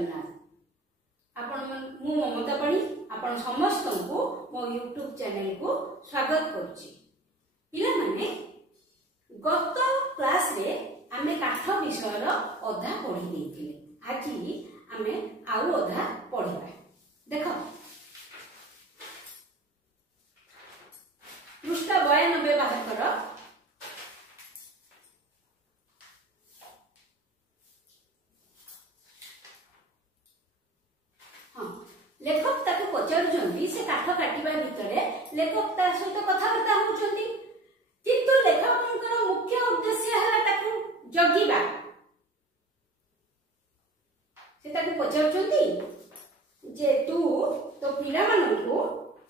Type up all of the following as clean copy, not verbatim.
जगन्नाथ। मु ममता पाणी आपण समस्त को मो यूट्यूब चैनल को स्वागत करुच्ची। पिला माने गत क्लास रे आमे काठ विषय अधा पढ़ी देथिले। आज आमे आउ अधा पढ़िबा। देखो पृष्ठ 92 बाहर कर। लेखक ताको पचारुचंती से काठ काटिबा भितरे लेखक ता सहित कथाबार्ता होउचंती, किंतु लेखकଙ୍କର मुख्य उद्देश्य हला ताको जगिबा। से ताको पचारुचंती जे तू तो पिला माननकु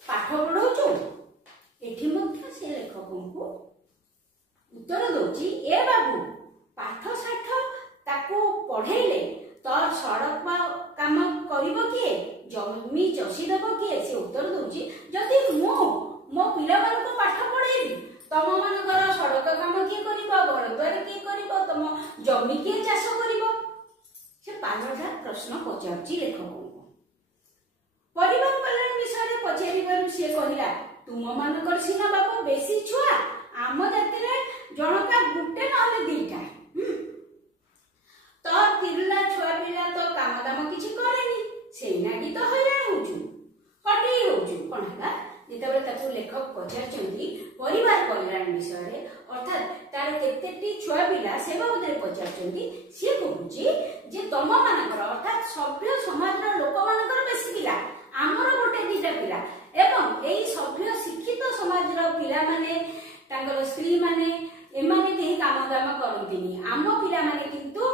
पाठ पढौचु। एठी मध्य से लेखकଙ୍କୁ उत्तर दउची, ए बाबू पाठ साठ ताको पढेले तोर सड़क काम करिबो किए, जमी चषी देव किए? से उत्तर दउची, जदि मो पिला मानक पाठ पढ़ेबी तम मानकर सड़क काम किए करिबो, घर द्वार किए करिबो, तम जमी किए चाष करिबो? से पांचटा प्रश्न पचारची लेखक। परिवार कल्याण विषय पचारिबारु से कहिला, तुम मानकर सिना बाबू बेसी छुआ, आम जाति रे जनका गुटे नहले दीटा तो तिरला छुआ पिला तो काम दाम किछि करेनी, सेना की तो हैरान होचु कटी होचु। कोन हला जेतेबेले ताकू लेखक पचारचंती परिवार कल्याण विषय रे, अर्थात तार केतेटी छुआ पिला से बाबदरे पचारचंती, से कहूची जे तम मानकर अर्थात सभ्य समाज रो लोक मानकर बेसी पिला, आमर गोटे दीटा पिला, एवं एई सभ्य शिक्षित समाज रो पिला माने तांकर स्त्री माने एमाने केही काम दाम करंतीनी, आम पिला माने किंतु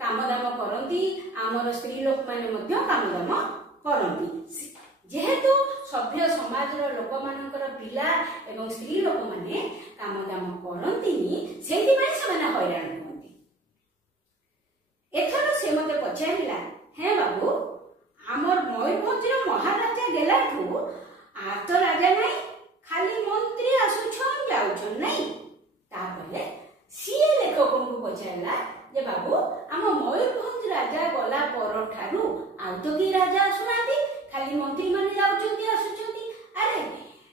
काम दाम करती, आमर स्त्री लोक माने मध्य काम दाम करती। जेहेतु सभ्य समाज लोक मानकर पिला एवं स्त्री लोक माने काम दाम करंतीनी, सेति पय से माने हैरान होती। एथर से मते पचारिला, हे बाबू आमर मयूरभंज महाराजा गेलाठू आ तो राजा नहीं, खाली मंत्री आसुछन जाउछन नहीं। तापले सी लेखकଙ୍କୁ पचारिला जे बाबू आम मयूरभंज राजा गला पर ठारू आउ तो कि राजा आसुनाती, खाली मंत्री माने जाउचंती आसुचंती। अरे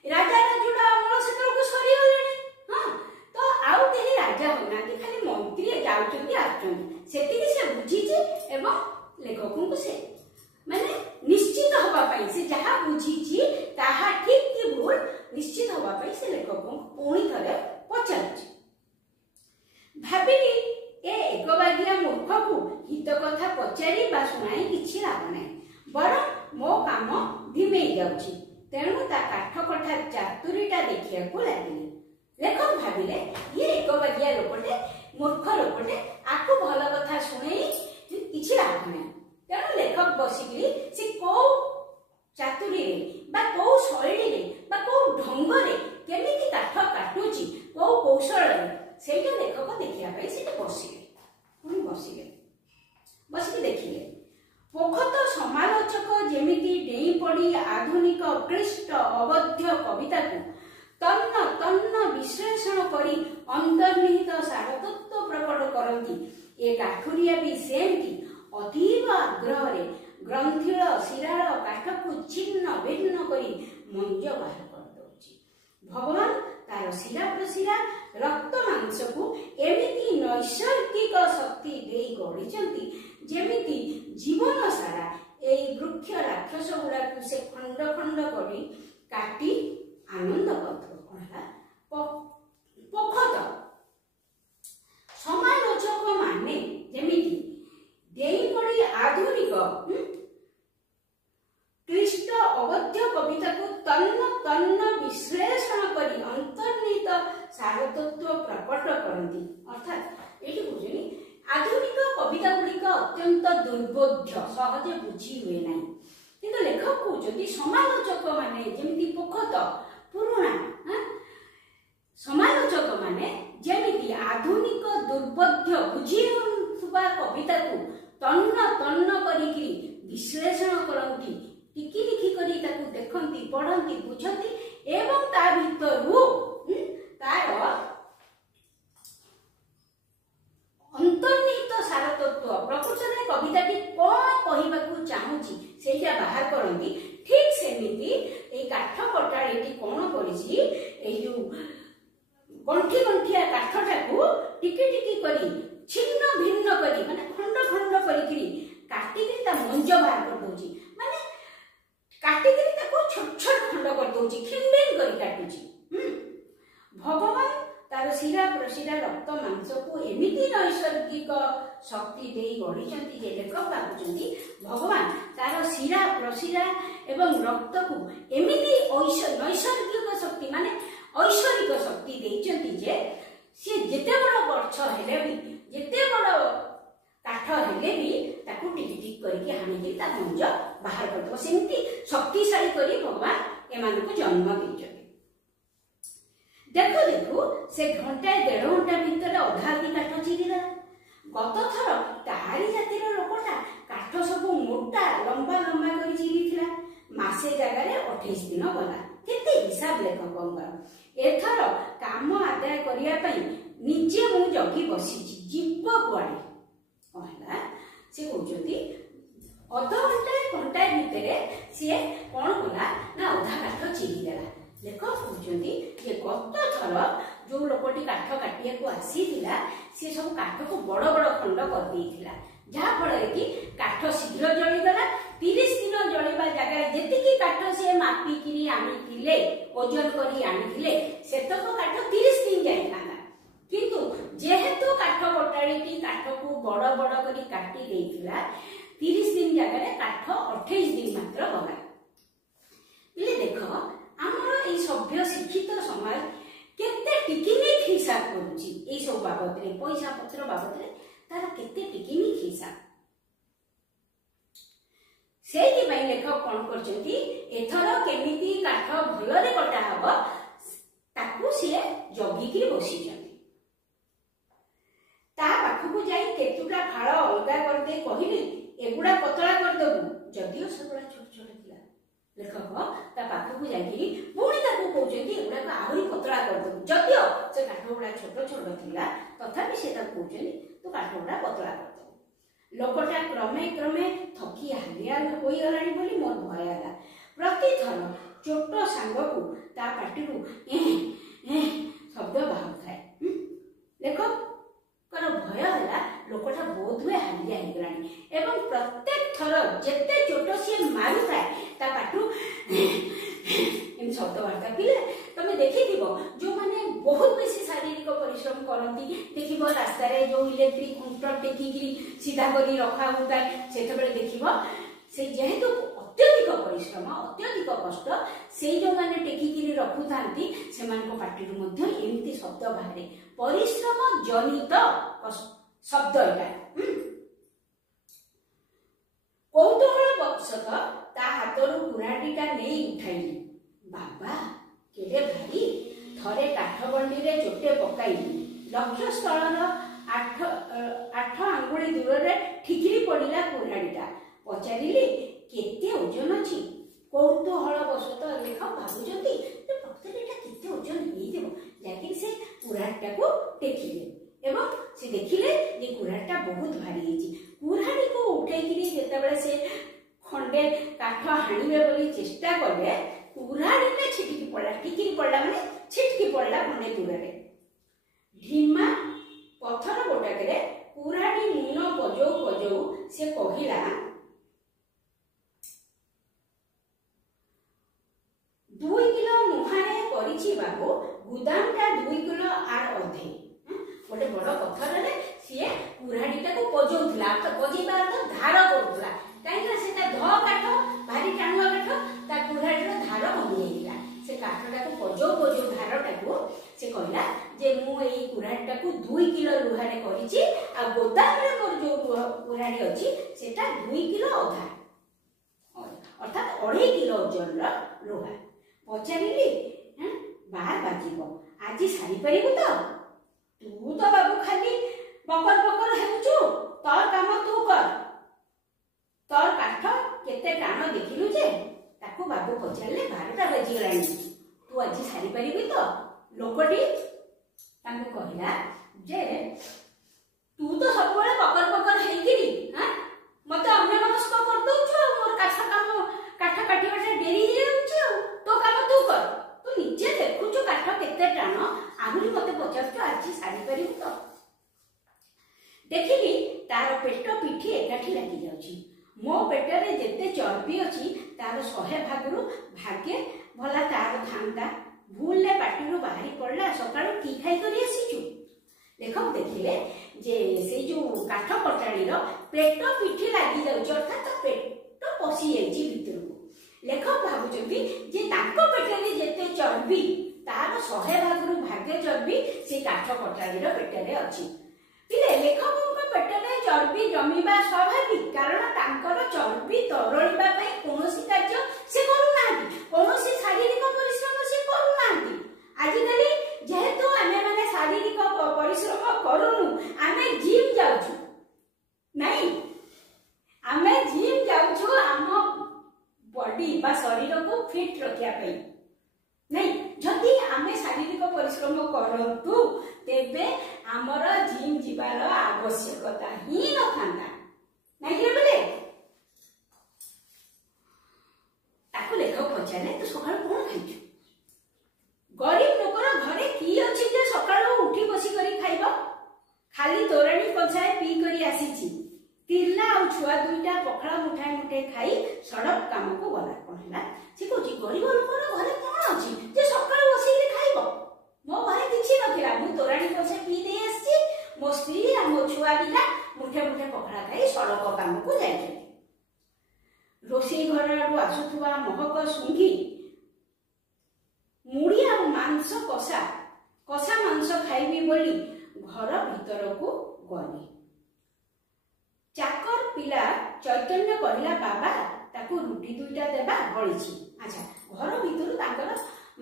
राजा जुड़ा अमल सेतर को सरी गलेनी, हां तो आउ केही राजा होनाती, खाली मंत्री जाउचंती आसुचंती। सेति से बुझीची एवं लेखकଙ୍କୁ से माने निश्चित होबा पई से जहा बुझीची ताहा ठीक कि भूल निश्चित होबा पई से लेखकଙ୍କୁ पुणी थरे पचारची। भाबिली ए एकबागिया मूर्ख को हित कथा पचारि बा सुनाई किछि लाभ नै, बरं मो काम धिमेई जाउछि, तेणु ता काठ कठा चातुरीटा देखिया को लागिले। लेखक भाबिले ये एकबागिया लोकटे मूर्ख लोकटे, आकु भल कथा सुनेई किछि लाभ नै। तेणु लेखक बसिकरी से को चातुरी रे बा को शैली रे बा को ढंग रे केमिति काठ काटुछि, को कौशल रे सेटा लेखक देखिया पई सेटा बसिले। पुणी बसिके देखिले पोखत समालोचक जेमिति डेई पड़ी आधुनिक क्लिष्ट अवध्य कविता को तन्न तन्न विश्लेषण करी अंतर्निहित सारतत्व प्रकट करती, ए काठुरिया भी सेमती अतीव आग्रह रे ग्रंथिल शिराल काठ को छिन्न भिन्न करी मंज बाहर कर दउची। भगवान तार शिरा प्रशिरा रक्त मांस को एमिति नैसर्गिक शक्ति देई गढ़िचंती, जेमिति जीवन सारा एई वृक्ष राक्षस गुड़ा को से खंड खंड करी काटी आनंद करथो। कोनला पोखत समालोचक माने जेमिति देई पड़ी आधुनिक क्लिष्ट अवध्य कविता को तन्न तन्न विश्लेषण करी अंतर्निहित सारतत्व प्रकट करती। अर्थात एठी बुझनी आधुनिक कविता गुड़िक अत्यंत दुर्बोध्य सहजे बुझी हुए ना, किंतु लेखक कहते समालोचक माने जेमिति पोखत पुराणा समालोचक माने जेमिति आधुनिक दुर्बोध्य बुझी कविता को तन्न तन्न करी विश्लेषण करती, टिकी टिकी करी ताकू देखंती, पढ़ंती, बुझंती एवं ता भितरु तार अंतर्निहित सारतत्व प्रकृत रे कविताटी कोन कहिबाकू बाहरुची सेटा बाहर करंती ठीक सेमिति ए काठ कटाळीटी कोन करिछि ए जो गंठी गंठिया काठटाकू टिकी टिकी करी छिन्न भिन्न करी माने खंड खंड करी काटिकी ता मंज बाहर कर दोची माने काटिकी ताको छोट छोट खंड कर दोची खिनबिन करी काटुची भगवान तार शिरा प्रशिरा रक्त मांस को एमिति नैसर्गिक शक्ति दे गढ़ी जे लेखक भावुंट भगवान तार शिरा प्रशिरा एवं रक्त को एमिति नैसर्गिक शक्ति माने ऐश्वरिक शक्ति देइचंती जे से जेते बड़ गछ हेले भी जेते बड़ काठ हेले भी ताकू टिक टिक करके हानि के ता मंज बाहर कर दो सेमती शक्तिशाली करी भगवान एमान को जन्म देइचंती। देखो देखो से घंटा 1.5 घंटा भीतर अधाधी काठ चिरीला गत थर तारी जातिर लोकटा काठ सब मोटा लंबा लंबा करी चिरीथिला मासे जगह 28 दिन गला केते हिसाब लेखक एथर काम आदाय करिया पई निजे मु जगी बसी जीव कुआडे कहला से कहउजती अध घंटा भितरे से कोन कला ना अधा काठ चिरी देला लेखक कहउजती जे गत थर जो लोकटी काठ काटिया को आसीथिला से सब काठ को बड़ बड़ खंड कर देइथिला जहा फल कि काठ शीघ्र जळी गला 30 दिन जळीबा जगह जेतिकी काठ से मापी किरी आनिथिले ओजन करी आनिथिले सेतक काठ 30 दिन जाई थाना किंतु जेहेतु काठ कोटाळीटी काठ को बड़ बड़ करी काटी देइथिला 30 दिन जगह काठ 28 दिन मात्र गला ले देखो हमर ए सभ्य शिक्षित समाज केते टिकिनिक हिसाब करूची ए सब बाबत रे पैसा पत्र बाबत रे तार केते टिकिनिक हिसाब सेही पई लेखक कोन करचंती एथर केमिति काठ भलरे कटा हबो ताकू से जगी कि बसी जंती ता पाखकू जाई केतुटा फाळ अलगा कर दे कहिली एगुडा पतला कर दबु जदियो सबला छोट छोट थिला लेखक ता पाखकू जाई पुणी ताकू कहउचंती एगुडा का आहुरी पतला कर दबु जदियो से काठ गुडा छोट छोट थिला तथापि से ता कहउचंती तो काठ गुडा पतला कर लोकटा क्रमे क्रमे थकी हालिया होई गलानी बोली मोर भय आला प्रति थर छोट सांग को ता पाटिरु शब्द बाहर थाए देखो कर भय हला लोकटा बहुत हुए हालिया हो गलानी एवं प्रत्येक थर जेते छोट से मारु थाए ता पाटु इन शब्द वार्ता पिले तमे देखिथिबो जो माने बहुत बेसी शारीरिक परिश्रम करती देखिबो रास्ता रे जो इलेक्ट्रिक खुंट टेकिकी सीधा करी रखा होता है सेते बेले देखिबो से जेहेतु अत्यधिक परिश्रम अत्यधिक कष्ट से जो माने टेकिकी रखुथांती सेमान को पाटी रु मध्ये एमिति शब्द बाहरे परिश्रम जनित शब्द एटा कौतूहल बक्षत ता हातरु कुराटीटा नेई उठाइली बाबा केडे भारी थरे काठ बंडी रे चोटे पकाइली लक्ष्य स्थल 8 आंगुली दूर रे ठिकरी पड़िला कुराडीटा पचारिली केते ओजन अछि कौतूहल बसत लेखक भाबुजंती तो प्रत्येकटा केते ओजन हेई देबो जाकि से कुराडटा को टेकिले एवं से देखिले जे कुराडटा बहुत भारी हेची कुराडी को उठैकिरी जेते बेले से खंडे काठ हाणीबे बोली चेष्टा करले कुराडीटा छिटकी पड़ला टिकिरी पड़ला माने छिटकी पड़ला खंडे दूर रे ढीमा पत्थर गोटाके कुराडी मुन बजौ बजौ से कहिला 2 किलो नुहारे करिछि बाबू गुदामटा 2 किलो आर अधे गोटे बड़ पत्थर रे से कुराडीटा को बजौथला तो बजेबार तो धार करथला काईना सेटा ध काठ भारी टाणुआ काठ ता कुराडीर धार बनि गेला से काठटा को बजौ बजौ धारटा को से कहला जे मु एई कुराडीटा को 2 किलो लुहारे करिछि आ गोदाम रे मोर जो कुराडी अछि सेटा 2 किलो अधा अर्थात 2.5 किलो ओजन लुहा पचारिली बार बाजिबो आज सारी परिबो तो तू तो बाबू खाली बकर बकर हेउछु तोर काम तू कर तोर काठ केते टाण देखिलु जे ताकू बाबू पचारले 12टा बजी गलानी तू आज सारी परिबी तो लोकटी तांको कहला जे तू तो सब बळे बकर बकर हेइकिरी हां मते अन्य नमस्कार कर दउछु मोर जाउची मो पेटरे जेते चर्बी अछि तार 100 भागरु भाग्य भला तार थांता भूल ले पाटिरु बाहरी पड़ला सकाळु की खाई करी आसीचु लेखक देखिले जे से जो काठ कटाड़ी पेट पिठी लगी जाउची अर्थात पेट पसी जाइची भितर को लेखक भाबुचंती जे ताको पेटरे जेते चर्बी तार 100 भागरु भाग्य चर्बी से काठ कटाड़ी पेटरे अछि पिले लेखकक पेटरे चर्बी जमीबा स्वाभाविक कारण तांकर चर्बी तरळिबा पई कोनोसी कार्य से करू नांती कोनोसी शारीरिक परिश्रम से करू नांती आजिकाली जेहेतु आमे माने शारीरिक परिश्रम करूनु आमे जिम जाउछु नहीं आमे जिम जाउछु आम बॉडी बा शरीर को फिट रखिया पई नहीं जदि आमे शारीरिक परिश्रम करतु तेबे हमर जिम जीवार आवश्यकता ही न थांता नहीं के बोले ताको लेखक पचारे तो सकाळ कोन खाइछु गरीब लोकर घरे की अछि जे सकाळ उठी बसी करी खाइबो खाली तोरणी कछाए पी करी आसीची तिरला आ छुआ दुईटा पखळा मुठाए मुठे खाई सड़क काम को गला कहला से कोची गरीब लोकर घरे कोन अछि जे सकाळ बसी के खाइबो मो घरे किछि नथिला मु तोरणी कछाए पी दे आसी मो स्त्री आ मो छुआ दिला मुठे मुठे पखळा खाई सड़क काम को जाय रोसी घरडू आसुथुवा महक सुंघी मुड़ी आ मांस कषा कषा मांस खाइबी बोली घर भीतर को गली चाकर पिला चैतन्य कहला बाबा ताकू रुटी दुईटा देबा बळीची अच्छा घर भीतर ताकर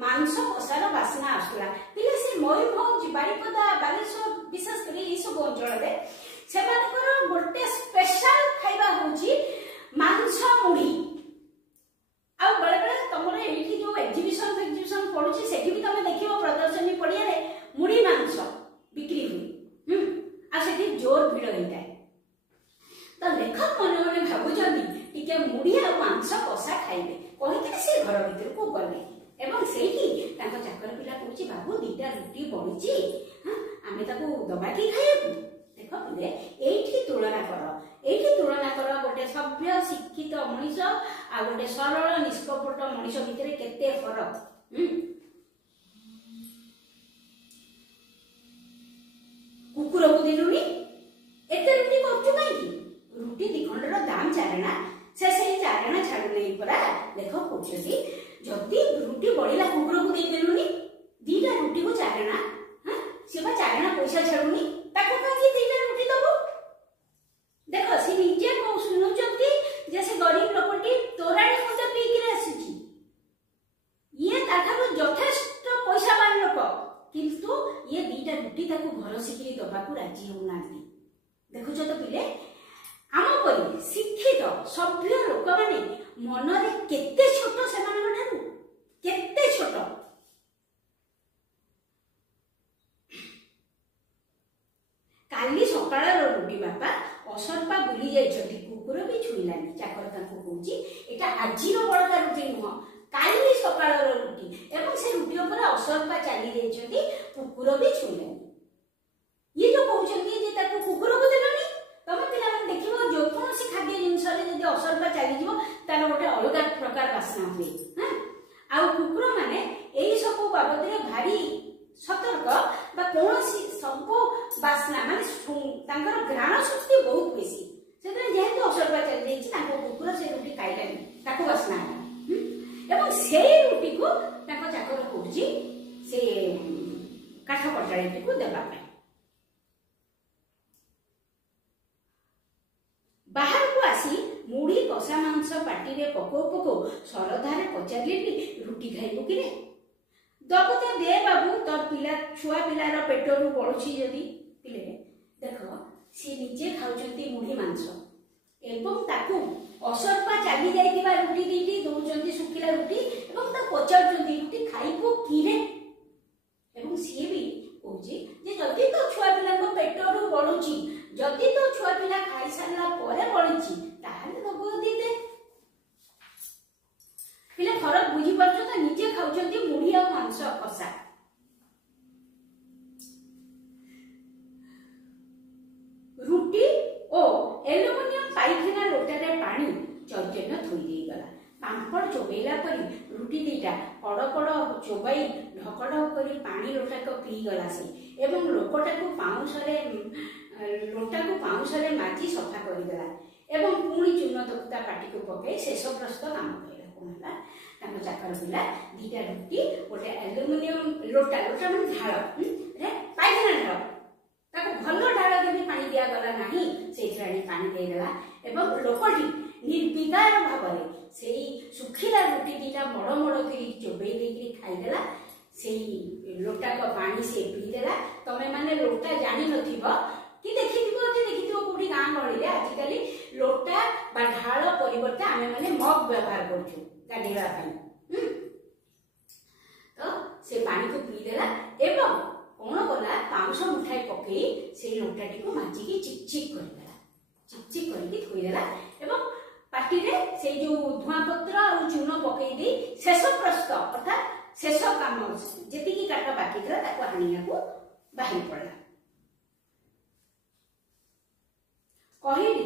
मांस कषार बासना आसुला पिले से मयूरभंज बारिपदा बालेश्वर विशेष करी ई सब अंचल रे सेमानकर गोटे स्पेशल खाइबा होची मांस मुड़ी आ बड़े बड़े तमरे एठी जो एग्जीबिशन पडुची सेठी भी तमे देखिबो प्रदर्शनी पड़िया रे मुड़ी मांस बिक्री हुई आ सेठी जोर भीड़ होइताय तो लेखक मन मन भाबुचंदी टिके मुड़ी आ मांस कषा खाइबे कहिते से घर भीतर को गले एवं सेठी ताको चाकर पिला कहूची बाबू दीटा रुटी बळीची हां आमे ताको दबा की खाइबू देखो पिले एठी तुलना कर गोटे सभ्य शिक्षित मनीष आ गोटे सरल निष्कपट मनीष भितर केते फरक कुकुर को दिलुनी एते रुटी करछु काई रुटी दिखंडर दाम चारणा से चारणा छाडु नै परा देखो कहछी जदी रुटी बळिला कुकुर को दे देलुनी दीटा रुटी को चारणा हां सेबा चारणा पैसा छाडुनी ताको काकी दीटा रुटी दबो देखो सी निजे को सुनुचंती जैसे गरीब लोकटी तोराणी मुंडे पी के आसीची ये ताठारो यथेष्ट पैसा बान लोक किंतु ये दीटा रुटी ताको घर सिखी दबा को राजी होनांती देखो तो पिले आम परी शिक्षित सभ्य लोक माने मनरे केते छोट सेमान ठारू केते छोट काली सकाळ रुटी बापा असरपा बुली जाइछथि कुकुर भी छुइलानी चाकर ताको कहूची एटा आजीर बळका रुटी नुह काली सकाळ रुटी एवं से रुटी ऊपर असरपा चली जाइछथि कुकुर भी छुइलानी ये जो कहउछथि जे ताको कुकुर को देलनी तमे पिला मन देखिबो जो कोनसी खाद्य जिंस रे जदी असरपा चली जीवो तार गोटे अलग प्रकार वासना हुए हां आ कुकुर माने एई सब बाबत रे भारी सतर्क बा कोनसी सब बासना माने तांकर घ्राण शक्ति बहुत बेसी सेते जेहेतु असरपा चल जाइछि ताको कुकुर से रुटी खाइलानी ताको बासना एवं से रुटी को ताको चाकर कहूची से काठ कटाड़ी को देबा पे बाहर को आसी मुड़ी कषा मांस पाटी रे पको सरधारे पचारिली रुटी खाइबो कि रे दबो तो दे बाबू तोर पिला छुआ पिलार पेटरू बळुची जदी पिले देखो सी निजे खाउचंती मुढ़ी मांस एवं ताकू असरपा चली जाइतिबा रुटी दीटी दउचंती सुखिला रुटी एवं ता पचारचंती रुटी खाइबो किरे एवं सी भी कहूची जे जदी तो छुआ पिला को पेटरू बळुची जदी तो छुआ पिला खाइ सारला परे बळुची ताहाले दबो दी दे पिले फरक बुझी परछो त निजे खाउचंती मुढ़ी आ मांस कषा रुटी ओ एल्युमिनियम पाइखिना लोटा पांपड़ चोबेला परी रुटी दीटा पड़ पड़ चोबाई ढकढक करी पानी लोटाक पीगला से एवं लोकटाकू पाउंसरे माजी सफा करदेला एवं पुणी चून तक्ता पाटी को पकई शेष प्रस्त काम कला कौन है चाकर पिला दीटा रुटी गोटे एल्युमिनियम लोटा लोटा मैं ढाल पाइखाना ढाल ताको भल ढाल के पानी दिया गला नहीं से पानी देदेला एवं लोकटी निर्विकार भाव से सुखिला रुटी दीटा मड़ मड़ कर चोबई देकरी खाईदेला से लोटा का पानी से पीदेला तमें माने लोटा जानी नथिबो कि देखिथिबो कोठी गाँ गहली आजिकली लोटा बा ढाल परिवर्ते आमे माने मग व्यवहार करछु गाधेबा पई तो से पानी को पीदेला एवं कौन कला पाउंस मुठाई पकई से लोटाटी को माजिकी चिकचिक करदेला चिकचिक करके थोईदेला एवं पार्टी रे से जो धुआं पत्र और चून पकई दे शेष प्रस्त अर्थात शेष काम जेतिकी काट बाकी था ताको हानिया को बाहरी पड़ला कहली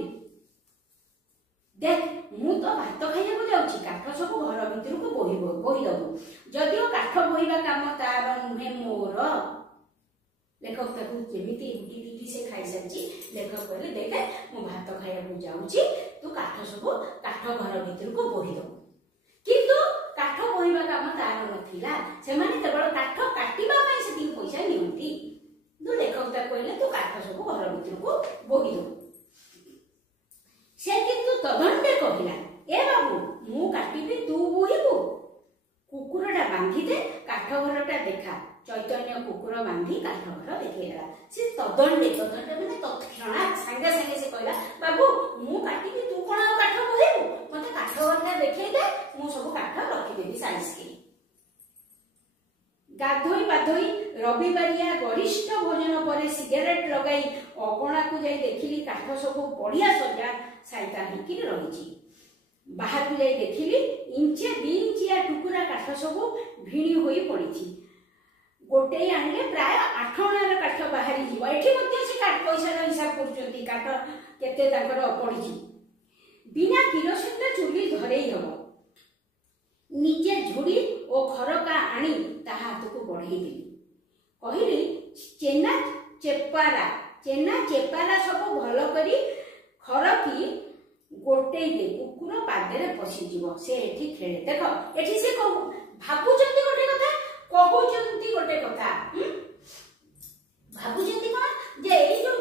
देख मु तो भात खाइया को जाउची काठ सब घर भीतर को बोही दबु जदियो काठ बोहिबा काम तार नुहे मोर लेखक ताकू जेमिति रुटी रुटी से खाई सारची लेखक कहले देखे मु भात खाइया को जाउची तू काठ सब काठ घर भीतर को बोही दबु किंतु काठ बोहिबा काम तार नथिला से माने केवल काठ काटिबा पई सेती पैसा नियंती तू लेखक ता कहले तू काठ सब घर भीतर को बोही दबु से किंतु तदंडे कहला ए बाबू मु काटिबी तू बोहिबू कुकुरटा बांधी दे काठ घरटा देखा चैतन्य कुकुर बांधी काठ घर देखैला से तदंडे माने तत्क्षणात संगे संगे से कहला बाबू मु काटिबी तू कोन काठ बोहिबू मते काठ घरटा देखै दे मु सब काठ रखि देबी साइज के गाधोई बाधोई रविवारिया गरिष्ठ भोजन पर सिगरेट लगाई अगणा को जाई देखिली काठ सब बढ़िया सजा साइता हिकी रही बाहर को जाई देखिली इंचे 2 इंचिया टुकुरा काठ सब भिणी होई पड़ी गोटे आने प्राय 8 अणार काठ बाहरी जीव एठी मध्ये से काठ पैसा हिसाब करचंती काठ केते ताकर पड़ी बिना किरोसिन चुली धरई हबो निजे झुड़ी और खरका आनी ता हाथ को बढ़ई देली कहली चेना चेपारा सब भल करी खरकी गोटे दे कुकुर पादरे पशि जीव से एठी खेले देख एठी से भाबुचंती गोटे कथा कहउचंती गोटे कथा भाबुचंती कोन जे एई जो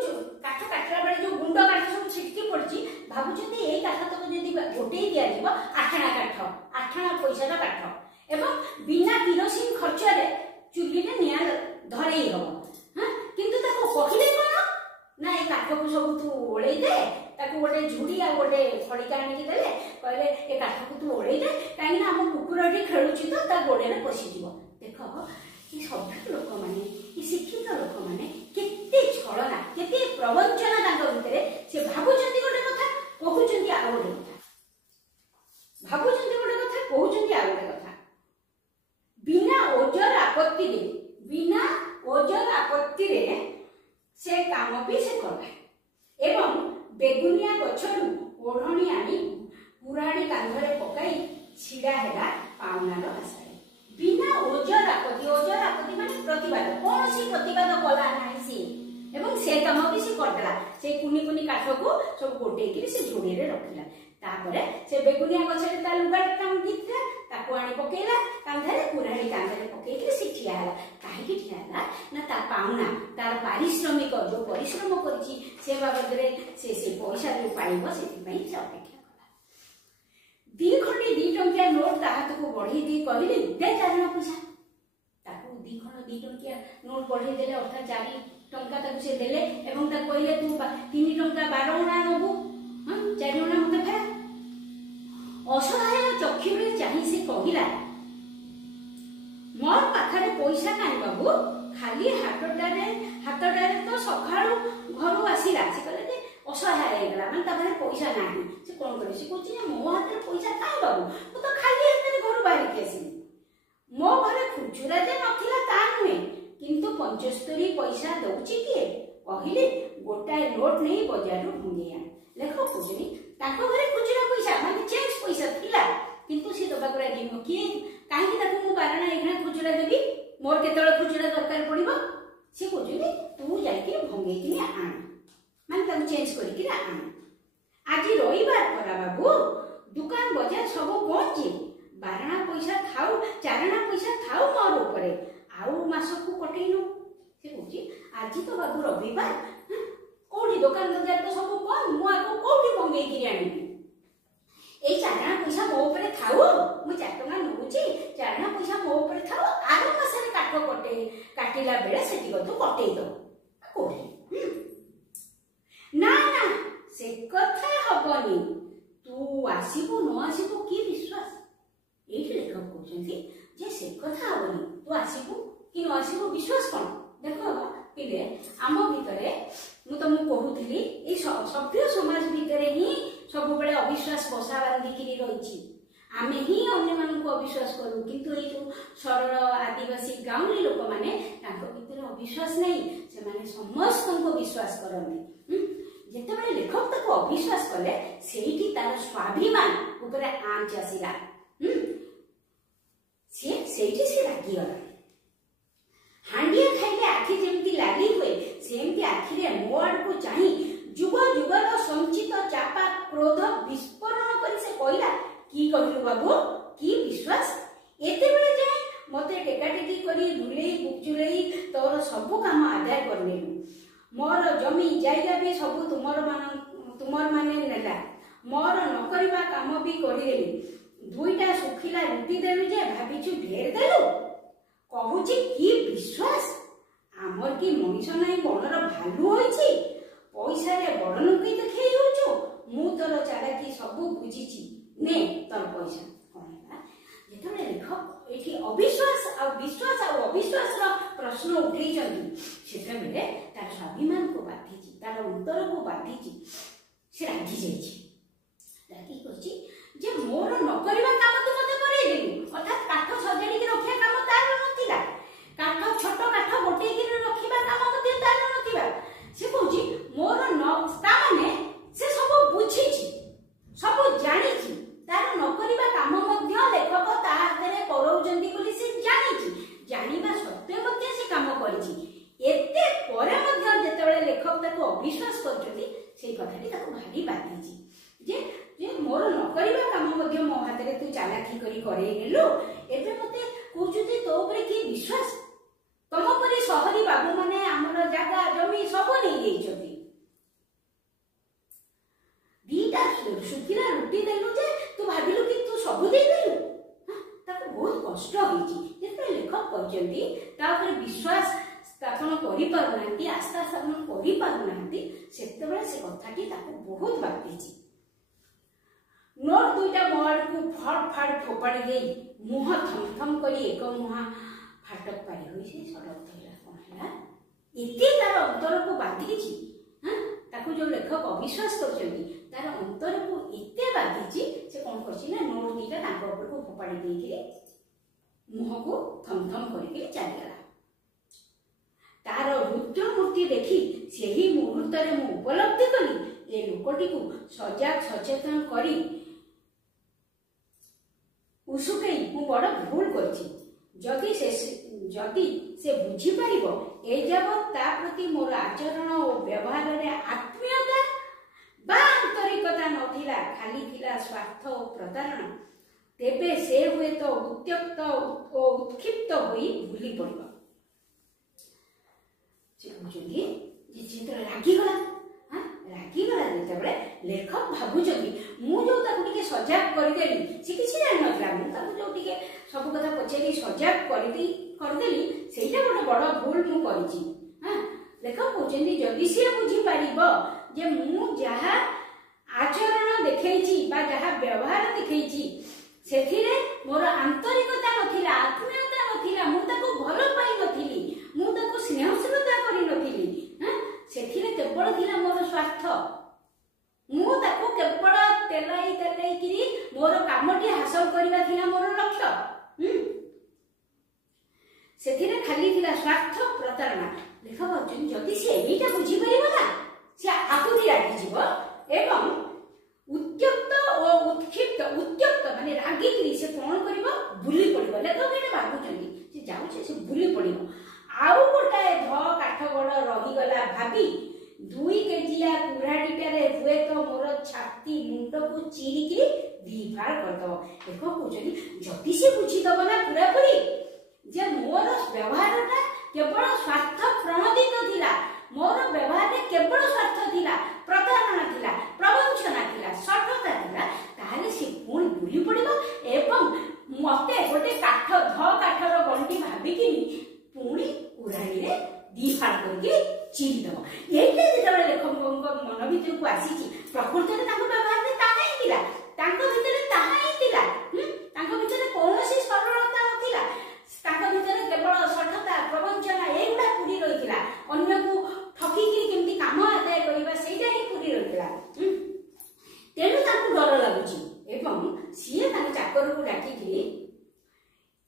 काठ काटरा बेले जो गुंड काठ सब छिटकी पड़ची भाबुचंती एई काठ तक जदी गोटे दिया जीव आठना काठ आठना पैसा रा काठ एवं बिना किरोसिन खर्च रे चुली रे निया धरई हबो हां किंतु ताको कहिले कोन ना ए काठ को सब तू ओळेई दे ताको गोटे झुड़ी आ गोटे खड़िका आनी देले कहले ए काठ को तू ओळेई दे काई ना हम कुकुरटी खेलुची तो ता गोडे रे पसी जीव देखो ई सभ्य लोक माने ई शिक्षित लोक माने केते छळना केते प्रवंचना तांको भितरे से भाबुचंती गोटे कथा कहउचंती आ गोटे कथा भाबुचंती गोटे कथा कहउचंती आ गोटे कथा बिना ओजर आपत्ति रे से काम भी से कला एवं बेगुनिया गछरु ओढ़णी आनी पुराणी कांधरे पकाई छिड़ा हेला पाउनार आशारे बिना ओजर आपत्ति माने प्रतिवाद कौन सी प्रतिवाद कला नाही सी एवं से काम भी से करला से कुनी कुनी काठ को सब गोटे कि से झोड़ी रे रखिला तापरे से बेगुनिया गछरे ता लुगा काम दिथा ताको आनी पकेला कांधरे पुराणी कांधरे पकेई कि से ठिया हला काहे कि ठिया हला ना ता पाउना तार पारिश्रमिक जो परिश्रम करछि से बाबद रे से पैसा जो पाइबो सेति पई से अपेक्षा कला 2 खंडी 2 टंकिया नोट ता हाथ को बढ़ी दी कहली दे 4 पैसा ताको 2 खंड 2 टंकिया नोट बढ़ी देले अर्थात 4 टंका ताको से देले एवं ता कहले तू 3 टंका 12 अणा नबु हां 4 अणा मते फेरा असहाय चक्षुरे चाहि से कहिला मोर पाखरे पैसा कानी बाबू खाली हातटारे तो सखाळु घरु आसीला से कहले जे असहाय हेगला मन ताबरे पैसा नाही से कोन करे से कोछि मो हातरे पैसा काई बाबू तो खाली हातरे घरु बाहर के आसी मो घरे खुचुरा जे नथिला ता नुहे किंतु 75 पैसा दउची के कहिले गोटाए नोट नै बाजार रु ढुंगिया लेखो खोजनी ताको घरे खुचुरा पैसा माने चेंज पैसा थिला किंतु से ଯିବ किए काहे ताको मु बारणा एखना खुचुरा देबी मोर केतळ खुचुरा दरकार पड़िबो से कहउछनी तू जाइके भंगे कि आण माने ताको चेंज करि कि आण आज रविवार परा बाबू दुकान बाजार सब बंद जे बारणा पैसा थाउ चारणा पैसा थाउ मोर ऊपर आउ मास को कटेइनु से कहउची आज तो बाबू रविवार कोठी दुकान बाजार तो सब बंद मु आको कोठी भंगे कि आनिबी ए चारणा पैसा मो ऊपर थाउ मु 4 टका नउची चारणा पैसा मो ऊपर थाउ आरो मासरे काठ कटे काटिला बेले सेठी गतो कटेइ दो कोठी ना ना से कथा हबनी तू आसीबो न आसीबो की विश्वास एठी लेखक कहउछन्ती जे से कथा हबनी तू आसीबो कि न आसीबो विश्वास कोन देखो पिले आम भितरे मु तुमको कहूली ए सभ्य समाज भितरे ही सब बेले अविश्वास बसा बांधिकी रही आमे ही अन्य मानक अविश्वास करूँ किंतु ये जो सरल आदिवासी गाँवली लोक मैंने भीतर अविश्वास नहीं से माने समस्त को विश्वास करते जिते लेखक ताको अविश्वास कले सेठी तार स्वाभिमान उपरे आंच आसिला से रागिगला हांडिया खाइले आखि जेमती लागी हुए सेमती आखिरे मो आड़ को चाही जुग जुगर संचित चापा क्रोध विस्फोरण करी से कहला की कहलु बाबू की विश्वास एते बेले जाए मते टेकाटेकी करी भुलेई बुचुलेई तोर सब काम आदाय करलेनु मोर जमी जायगा भी सब तुमर माने नेला मोर न करबा काम भी करिदेली दुईटा सुखिला रुटी देलु जे भाबिछु ढेर देलु कहूची की विश्वास आमर की मनीष नाई बनर भालू होइछि पैसा रे बड़ नुकी देखै होछु मु तोर चालाकी सब बुझिछि ने तोर पैसा कहला जेतबे लेखक एठी अविश्वास आ विश्वास आ अविश्वास रो प्रश्न उठै जंदी सेते बेले तार स्वाभिमान को बाधिछि तार अंतर को बाधिछि से रागी जाइछि रागी कहछि जे मोर न करबा काम तू मते करै देलु अर्थात काठ सजाडी के रखिया काम तार नथिला काठ छोट काठ गोटे के रखिबा काम मते तार नथिबा से कहछि मोर न ता माने से सब बुझिछि सब जानिछि तार न करबा काम मध्य लेखक ता हातरे करौजंती बोली से जानिछि जानिबा सत्य मते से काम करिछि एते परे मध्य जेतेबेले लेखक ताको अविश्वास करछथि सेही कथाटी ताको भारी बाधिछि जे जे मोर न करबा काम मध्य मो हातरे तू चालाकी करी करे गेलु एबे मते कहउछथि तो ऊपर की विश्वास तम परी शहरी बाबू माने हमर जागा जमी सब नहीं देइछथि दीटा सुखिला रुटी देलु जे तू भाबिलु कि तू सब दे देलु ताको बहुत कष्ट होइछि जेते लेखक कहउछन्ती ता ऊपर विश्वास स्थापन करि पारुनांती आस्था स्थापन करि पारुनांती सेतेबेले से कथाटी ताको बहुत बाधिछि नोट दुईटा मोड़ को फट फट फोपाड़ी दे मुह थम थम करी एक मुहा फाटक पारी होई से सड़क थैला कोनला एते तार अंतर को बाधिछि ताको जो लेखक अविश्वास करछन्ती तार अंतर को एते बाधिछि से कोन करछि ना नोट दुईटा ताको ऊपर को फोपाड़ी दे के मुह को थम थम करी के चली गला तार रुद्र मूर्ति देखी सेही मुहूर्त रे मु उपलब्धि कली ए लोकटी को सजाग सचेतन करी उसुकई मु बड़ भूल करछि जदि से बुझी परिबो ए जगत ता प्रति मोर आचरण और व्यवहार रे आत्मीयता बा आंतरिकता नथिला खाली थिला स्वार्थ और प्रतारण तेबे से हुए तो उत्त्यक्त और उत्क्षिप्त होई भूली पड़िबो से बुझुंदी जे चित्र लागी गला जेतेबेले लेखक भाबुचंदी मु जो ताकू टिके सजाग कर देली से किछि जान नथला मु ताकू जो टिके सब कथा पछेली सजाग कर देली सेटा गोटे बड़ भूल मु करिछि लेखक कहउचंदी जदि से बुझी पारिबो जे मु जहा आचरण देखैछि बा जहा व्यवहार देखैछि सेथिरे मोर आंतरिकता नथिला आत्मीयता नथिला मु ताकू भलो पाई नथिली मु ताकू स्नेह श्रद्धा करि नथिली सेथिरे केवल थिला मोर स्वार्थ मु ताकू केवल तेलाई किरी मोर कामटी हासिल करबा थिला मोर लक्ष्य सेथिरे खाली थिला स्वार्थ प्रतारणा लेखक अर्जुन जदि से एटा बुझी परिबो ना से आकुति रागी जीव एवं उत्त्यक्त और उत्क्षिप्त माने रागी से कोन करबो से बुली पड़िनो आउ गोटाए ध काठ गड़ रहीगला भाभी 2 केजिया कुराड़ीटारे हुए तो मोर छाती मुंड को चिरिकी दीफाड़ करदब देख कहते जदि से बुझीदब ना पूरा पूरी जे मोर व्यवहारटा केवल स्वार्थ प्रणोदित थिला मोर व्यवहार केवल स्वार्थ थिला प्रतारणा थिला प्रवंचना थिला सठता थिला ताले से पुणी बुली पड़िबो एवं मते गोटे काठ ध काठर गंटी भाबिकिनी पुणी उराणी रे दीफाड़ करके चिरी दब एइटा जेतबे लेखकक मन भितर को आसीची प्रकृति रे ताको व्यवहार रे ताहा ही थिला ताको भितर ताहा ही थिला ताको भितर कोनोसी सरलता नथिला ताको भितर केवल सठता प्रवंचना एइटा पूरी रहिथिला अन्य को ठकी कि केमती काम आदाय करिबा सेइटा ही पूरी रहिथिला तेनु ताको डर लागुची एवं सिए ताको चाकर को डाकी कि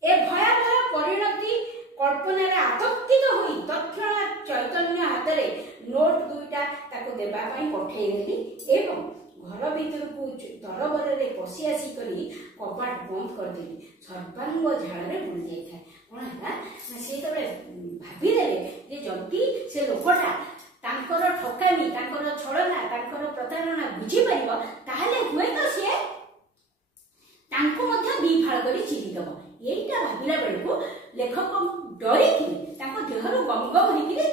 ए भयावह परिणति कल्पनार आतंकित होई तत्क्षणात चैतन्य हाथ रे नोट दुईटा ताको देबा पई पठेई देली एवं घर भीतर को तरबर रे पसी आसी करी कपाट बंद कर देली सर्वांग झाड़ रे बुली जाय था कोन हला से तबे भाबी देले जे जल्दी से लोकटा तांकर ठकामी तांकर छळना तांकर प्रतारणा बुझी परिबो ताहाले हुए तो से तांको मध्ये दीफाळ करी चिरी दबो एइटा भाबिला बेलको लेखक डरी तांको देहरु गमगम होइकिले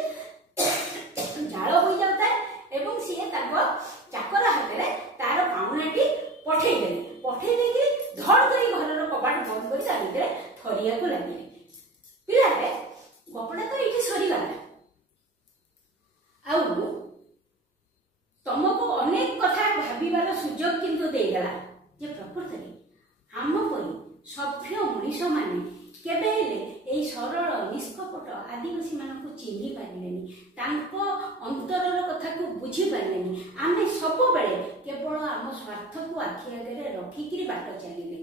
झाळ होई जाता एवं से तांको चाकर हाथ रे तार पाउनाटी पठेई देली धड़ करी घरर कबाट बंद करी ता भितरे थरिया को लागिले पिला रे गपडा तो इठी सरी गला आउ तुमको अनेक कथा भाबिबार सुजोग किंतु देगला जे प्रकृति आम परी सभ्य मनीष माने केबे हेले एई सरल निष्कपट आदिवासी मानकु चिन्हि पारिलेनी तांको अंतरर कथा को बुझी पारिलेनी आमे सब बेले केवल आम स्वार्थ को आखि आगे रखिकी बाट चलिले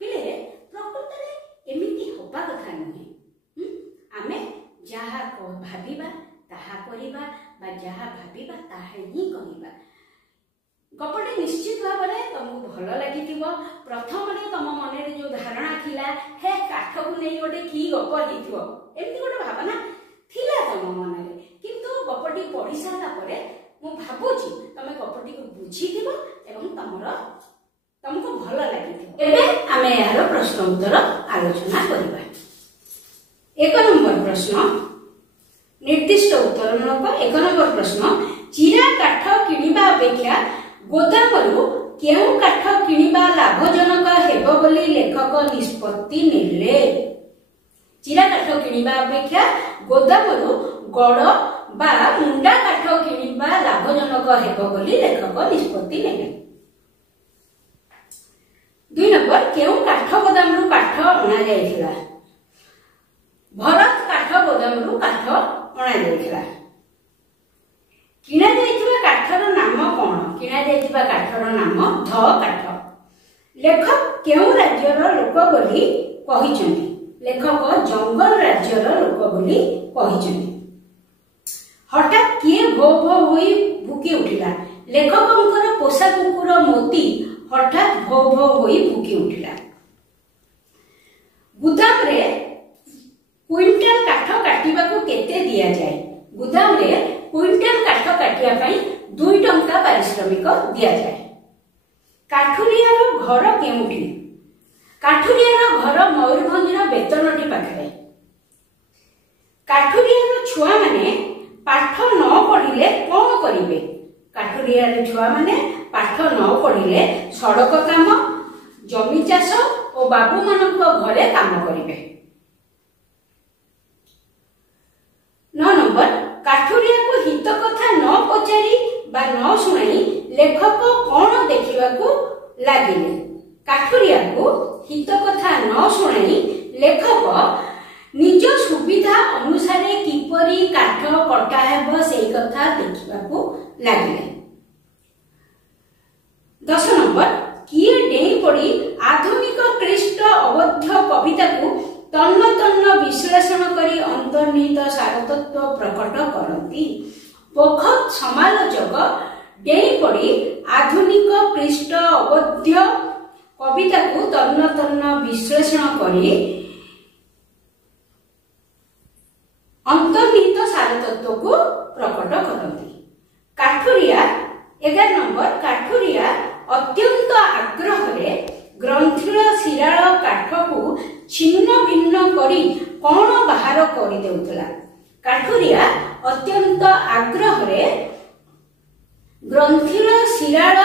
पिले प्रकृति रे एमिति होबा कथा नहे आमे जहा भाबिबा ताहा करिबा बा जहा भाबिबा ताहा ही करिबा गपटे निश्चित भाव में तुमको भल लगी प्रथम तुम मन जो धारणा थिला हे काठ को नहीं गोटे कि गप एमती गोटे भावना थिला तुम मन में किंतु गपटी पढ़ी सारा पर मु भावुची तुम गपटी को बुझी तुमको भल लगी आमे यार प्रश्न उत्तर आलोचना करबा। 1 नंबर प्रश्न निर्दिष्ट उत्तर मूलक 1 नंबर प्रश्न चिरा काठ किनिबा अपेक्षा गोदामरू केउ काठ किनिबा लाभजनक हेबो बोली लेखक निष्पत्ति नेले। चिरा काठ किनिबा अपेक्षा गोदामरू गड़ बा मुंडा काठ किनिबा लाभजनक हेबो बोली लेखक निष्पत्ति नेले। 2 नंबर केउ काठ गोदामरू काठ अणा जायथिला। भरत काठ गोदामरू काठ अणा जायथिला। किणा जायथिबा काठर नाम कोन? किणा जायथिबा काठर नाम ध काठ। लेखक केउ राज्यर लोक बोली कहिचंती? लेखक जंगल राज्यर लोक बोली कहिचंती। हठात किए भो भो होई भुकी उठिला? लेखकंकर पोषा कुकुर मोती हठात भो भो होई भुकी उठिला। गुदाम रे क्विंटल काठ काटिबा को केते दिया जाय? गुदाम रे क्विंटल काठ काटिया पई 2 टंका पारिश्रमिक दिया जाए। काठुरियार घर केउठी? काठुरियार घर मयूरभंजर बेतनटी पाखरे। काठुरियार छुआ माने पाठ न पढ़िले कौन करिवे? काठुरियार छुआ माने पाठ न पढ़िले सड़क काम जमी चाष और बाबू मानक घरे काम करिवे। 9 नंबर काठुरिया को हित कथा न पचारि बा न सुनाई लेखक कौन देखा लगिले? काठुरिया को हित कथा न सुनाई लेखक निज सुविधा अनुसार किपरि काठ कटा हेब से कथा देखा लगिले। 10 नंबर किए डेई पड़ी आधुनिक क्लिष्ट अवध्य कविता को तन्न तन्न विश्लेषण करी अंतर्निहित सारतत्व प्रकट करती। पोखत समालोचक डेई पड़ी आधुनिक क्लिष्ट अवध्य कविता को तन्न तन्न विश्लेषण करी अंतर्निहित सार तत्व को प्रकट करती। काठुरिया 11 नंबर काठुरिया अत्यंत आग्रह ग्रंथिर शिराळ काठ को छिन्न भिन्न करी कौन बाहर कर देउतला। काठुरिया अत्यंत आग्रह ग्रंथिर शिराळ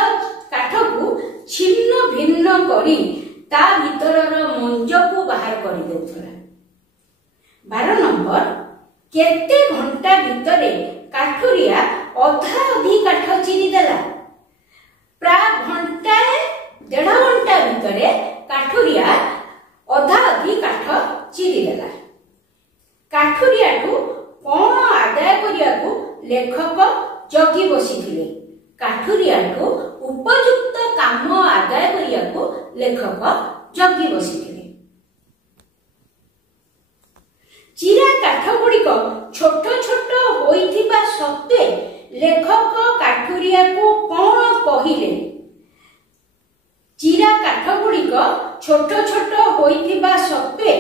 काठ को छिन्न भिन्न करी ता भीतरर मंज को बाहर कर देउतला। 12 नंबर केते घंटा भितरे काठुरिया अधा अधि काठ चिरी देला। प्राय घंटाए 1.5 घंटा भितरे काठुरिया अधा अधि काठ चिरी देला। काठुरिया कौन आदाय करिया को लेखक जगी बसिथिले। काठुरिया उपयुक्त काम आदाय करिया को लेखक जगी बसिथिले। चिरा काठ गुड़िक छोट छोट होइथिबा सत्वे लेखक काठुरिया को कौन कहिले। चिरा काठ गुड़िक छोट छोट होइथिबा सत्वे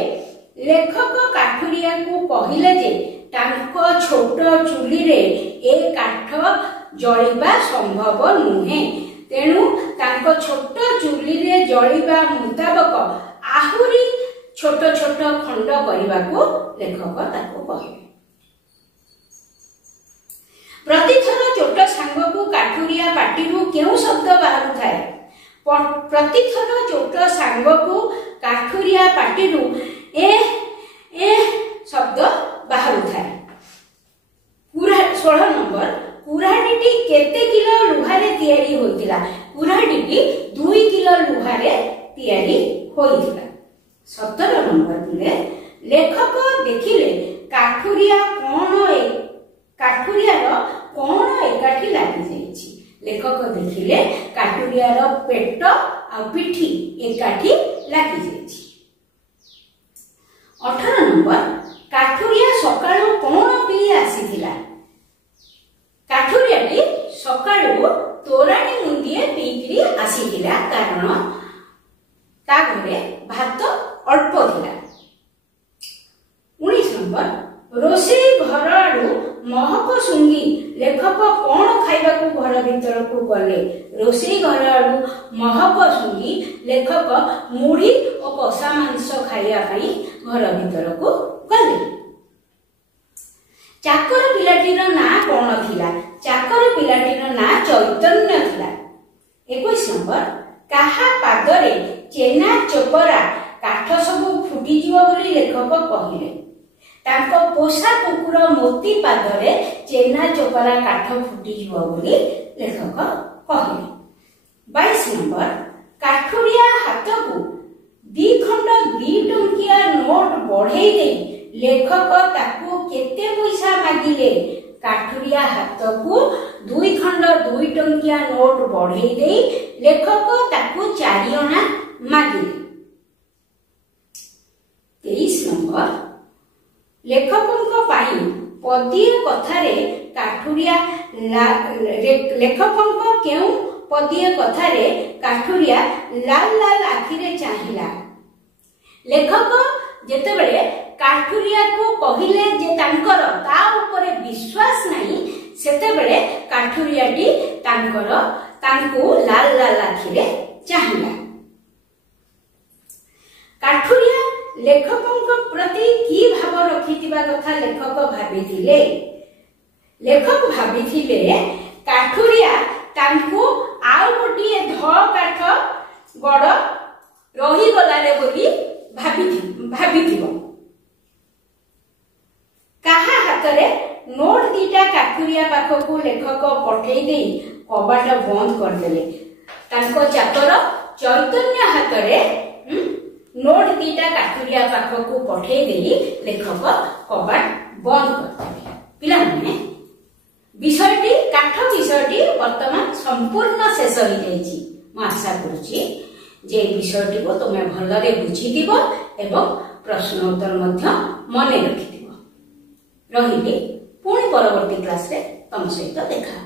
लेखक काठुरिया को कहिले जे तांको छोट चुली रे ए काठ जळिबा संभव नुहे। तेणु तांको छोट चुली रे जळिबा मुताबक आहुरी छोट छोट खंड करने को लेखक ताको कहे। प्रतिथर चोट सांग को काठुरिया पाटिरु केउ शब्द बाहरु थाए। प्रतिथर चोट सांग को काठुरिया पाटिरु ए शब्द बाहरु थाए। 16 नंबर कुराडीटी केते किलो लुहारे तयारी होइतिला। कुराडीटी 2 किलो लुहारे तयारी होइतिला। 17 नंबर पिले लेखक देखिले काठुरिया कौन एकाठी लागी जाइछि। लेखक देखिले काठुरियार पेट आ पिठी एकाठी लागी जाइछि। 18 नंबर काठुरिया सकाळु कौन पी आसीथिला। काठुरियाटी सकाळु तोराणी मुंदिए पीकरी आसीथिला कारण ता घरे भात अल्प थिला। 19 नंबर रोषेई घर आडू महक सुंगी लेखक कौन खाइबा को घर भीतर को गले। रोषेई घर आडू महक सुंगी लेखक मुढ़ी और कषा मांस खाइबा पई घर भीतर को गले। चाकर पिलाटीर ना कौन थिला। चाकर पिलाटीर ना चैतन्य थिला। 21 नंबर काहा पादरे चेना चोपरा काठ सब फुटी जीव बोली लेखक कहिले। तांको पोषा कुकुर मोती पादरे चेना चोपरा काठ फुटी जीव बोली लेखक कहिले। 22 नंबर काठुरिया हाथ को 2 खंड 2 टंकिया नोट बढ़ई दे लेखक ताकू केते पैसा मागिले। काठुरिया हाथ को 2 खंड 2 टंकिया नोट बढ़ई दे लेखक ताकू 4 अना मागिले। 23 नंबर लेखकों पाई पदिए कथारे काठुरिया लेखकों केउ पदिए कथारे काठुरिया लाल लाल आखिरे चाहिला। लेखक जेतेबेले काठुरिया को कहिले जे तांकर ता ऊपर विश्वास नहीं सेतेबेले काठुरियाटी तांकर तांको लाल लाल आखिरे चाहिला। काठुरिया लेखकों प्रति की भाव रखिथिबा कथा लेखक भाबिथिले। लेखक भाबिथिले काठुरिया तांको आउ गोटिए ध काठ गड़ रही गलारे बोली भाबिथिबो। काहा हातरे नोट 2टा काठुरिया पाखकू लेखक पठेई दे कबाट बंद कर देले। तांको चाकर चैतन्य हातरे नोट 2टा काठुरिया पाखकू पठेई दे लेखक कबाट बंद करते। पिला माने विषयटी काठ विषयटी वर्तमान संपूर्ण शेष हो जाइछि। म आशा करूछि जे विषयटी को तुमे भलरे बुझिदिबो एवं प्रश्न उत्तर मध्य मने रखिदिबो। रहिली पुणी परवर्ती क्लास रे तम सहित देखा।